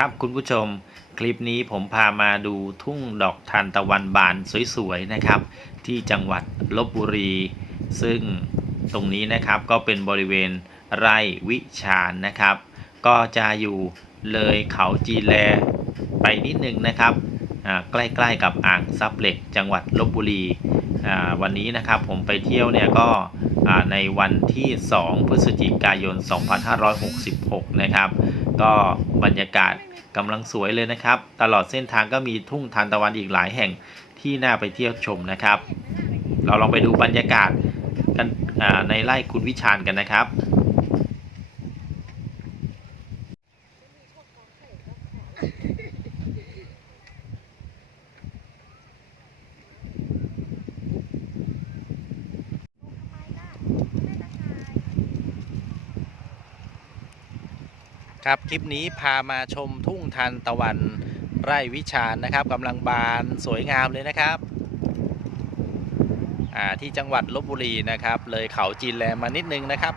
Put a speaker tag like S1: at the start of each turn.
S1: ครับคุณผู้ชมคลิปนี้ผมพามาดูทุ่งดอกทานตะวันบานสวยๆนะครับ ที่จังหวัดลบบุรี ซึ่งตรงนี้นะครับก็เป็นบริเวณไร่วิชาญนะครับ ก็จะอยู่เลยเขาจีแลไปนิดนึงนะครับใกล้ๆกับอ่างซับเหล็ก จังหวัดลบบุรีวันนี้นะครับผมไปเที่ยวเนี่ยก็ในวันที่ 2 พฤศจิกายน 2566 นะครับ ก็บรรยากาศกำลังสวยเลยนะครับ ตลอดเส้นทางก็มีทุ่งทานตะวันอีกหลายแห่งที่น่าไปเที่ยวชมนะครับ เราลองไปดูบรรยากาศกันในไร่คุณวิชานกันนะครับ ครับคลิปนี้พามาชมทุ่งทานตะวันไร่วิชาญนะครับกำลังบานสวยงามเลยนะครับที่จังหวัดลบบุรีนะครับ เลยเขาจีนแลมานิดนึงนะครับ